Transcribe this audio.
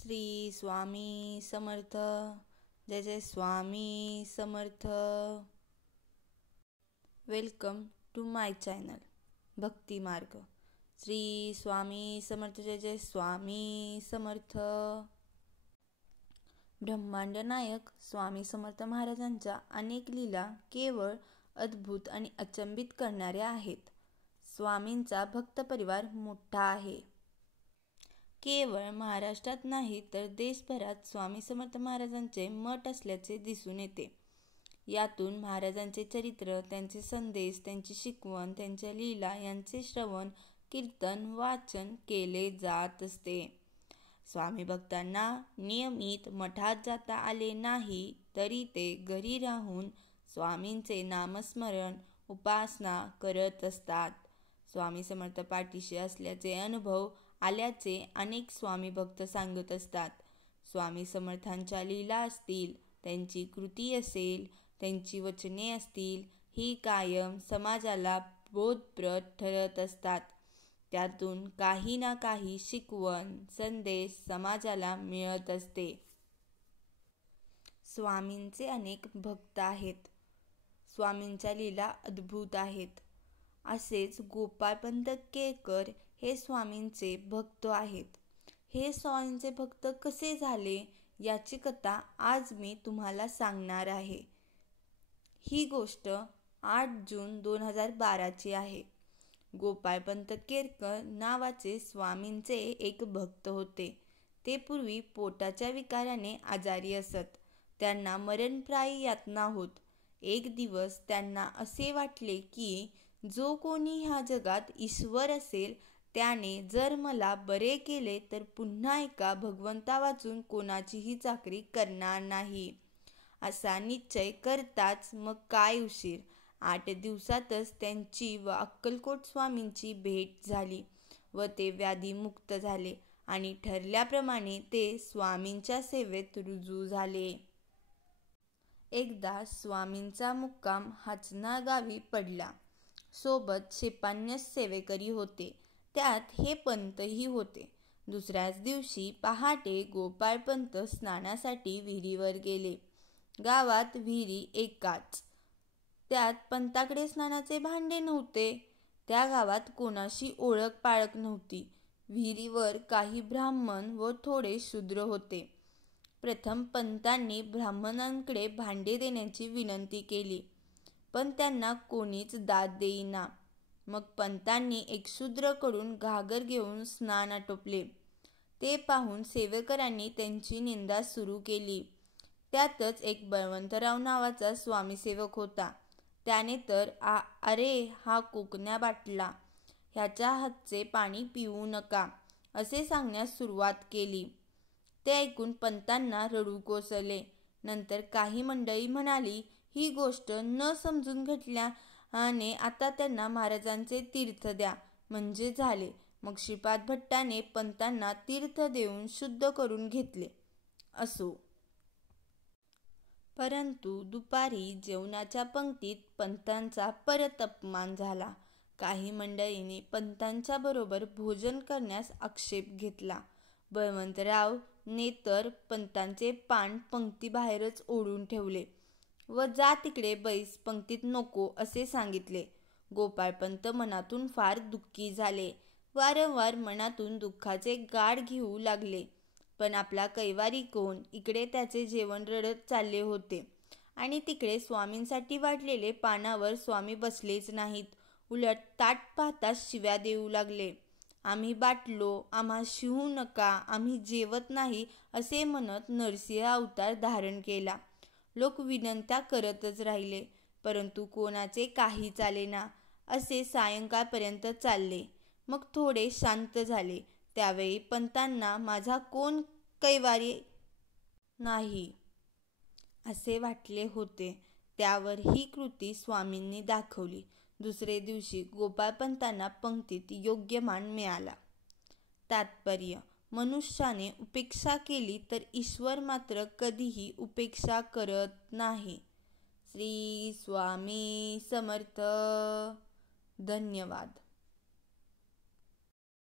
श्री स्वामी समर्थ. जय जय Swami Samarth. Welcome to my channel Bhakti Marg. Shri Swami Samarth. जय जय स्वामी समर्थ. ब्रह्मांड नायक स्वामी समर्थ महाराजांच्या अनेक लीला केवळ अद्भुत आणि अचंबित करणाऱ्या आहेत. स्वामींचा भक्त परिवार मोठा आहे. केवळ महाराष्ट्रात नाही तर देशभरात स्वामी समर्थ महाराजांचे मठ असल्याचे दिसून येते. यातून महाराजांचे चरित्र, त्यांचे संदेश, त्यांची शिकवण, त्यांच्या लीला यांचे श्रवण, कीर्तन, वाचन केले जात असते. स्वामी भक्तांना नियमित मठात जाता आले नाही तरी ते घरी राहून स्वामींचे नामस्मरण, उपासना करत असतात. स्वामी समर्थ पाठीशी असल्याचे अनुभव आल्याचे अनेक स्वामी भक्त सांगत असतात. स्वामी समर्थांच्या लीला असतील, त्यांची कृती असेल, त्यांची वचने असतील, ही कायम समाजाला बोधप्रद ठरत असतात. त्यातून काही ना काही शिकवण, संदेश समाजाला मिळत असते. स्वामींचे अनेक भक्त आहेत. स्वामींच्या लीला अद्भुत आहेत. असेच गोपाळपंत केळकर हे स्वामींचे भक्त आहेत. हे स्वामींचे भक्त कसे झाले याची कथा आज मी तुम्हाला सांगणार आहे. ही गोष्ट 8 जून 2012 आहे. गोपाळपंत केळकर नावाचे स्वामींचे एक भक्त होते. ते पूर्वी पोटाच्या विकाराने आजारी असत. त्यांना मरणप्रायी यातना होत. एक दिवस त्यांना असे वाटले की जो कोणी ह्या जगात ईश्वर असेल त्याने जर मला बरे केले तर पुन्हा एका भगवंतावाचून कोणाचीही चाकरी करणार नाही. असा निश्चय करताच मग काय उशीर. 8 दिवसातच त्यांची व अक्कलकोट स्वामींची भेट झाली व ते व्याधीमुक्त झाले आणि ठरल्याप्रमाणे ते स्वामींच्या सेवेत रुजू झाले. एकदा स्वामींचा मुक्काम हाचनाळ गावी पडला. सोबत 56 सेवेकरी होते. त्यात हे पंतही होते. दुसऱ्याच दिवशी पहाटे गोपाळपंत स्नानासाठी विहिरीवर गेले. गावात विहिरी एकाच. त्यात पंताकडे स्नानाचे भांडे नव्हते. त्या गावात कोणाशी ओळख पाळख नव्हती. विहिरीवर काही ब्राह्मण व थोडे शूद्र होते. प्रथम पंतांनी ब्राह्मणांकडे भांडे देण्याची विनंती केली, पण त्यांना कोणीच दाद देईना. मग पंतांनी एक शूद्राकडून घागर घेऊन स्नान आटोपले. ते पाहून सेवेकरांनी त्यांची निंदा सुरू केली. त्यातच एक बळवंतराव नावाचा स्वामीसेवक होता. त्याने तर अरे हा कोकण्या बाटला, ह्याच्या हातचे पाणी पिऊ नका असे सांगण्यास सुरुवात केली. ते ऐकून पंतांना रडू कोसळले. नंतर काही मंडळी म्हणाली ही गोष्ट न समजून घडल्याने आता त्यांना महाराजांचे तीर्थ द्या म्हणजे झाले. मग श्रीपाद भट्टाने पंतांना तीर्थ देऊन शुद्ध करून घेतले. असो, परंतु दुपारी जेवणाच्या पंक्तीत पंतांचा परत अपमान झाला. काही मंडळींनी पंतांच्या बरोबर भोजन करण्यास आक्षेप घेतला. बळवंतराव ने तर पंतांचे पान पंक्तीबाहेरच ओढून ठेवले व जा तिकडे बैस, पंक्तीत नको असे सांगितले. गोपाळपंत मनातून फार दुःखी झाले. वारंवार मनातून दुःखाचे गाढ घेऊ लागले. पण आपला कैवारी कोण. इकडे त्याचे जेवण रडत चालले होते आणि तिकडे स्वामींसाठी वाढलेले पानावर स्वामी बसलेच नाहीत. उलट ताट पाहताच शिव्या देऊ लागले. आम्ही बाटलो, आम्हा शिवू नका, आम्ही जेवत नाही असे म्हणत नरसिंह अवतार धारण केला. लोक विनंत्या करतच राहिले, परंतु कोणाचे काही चालेना. असे सायंकाळपर्यंत चालले. मग थोडे शांत झाले. त्यावेळी पंतांना माझा कोण कैवारी नाही असे वाटले होते. त्यावर ही कृती स्वामींनी दाखवली. दुसरे दिवशी गोपाळपंतांना पंक्तीत योग्य मान मिळाला. तात्पर्य: मनुष्याने उपेक्षा केली तर ईश्वर मात्र कधीही उपेक्षा करत नाही. श्री स्वामी समर्थ. धन्यवाद.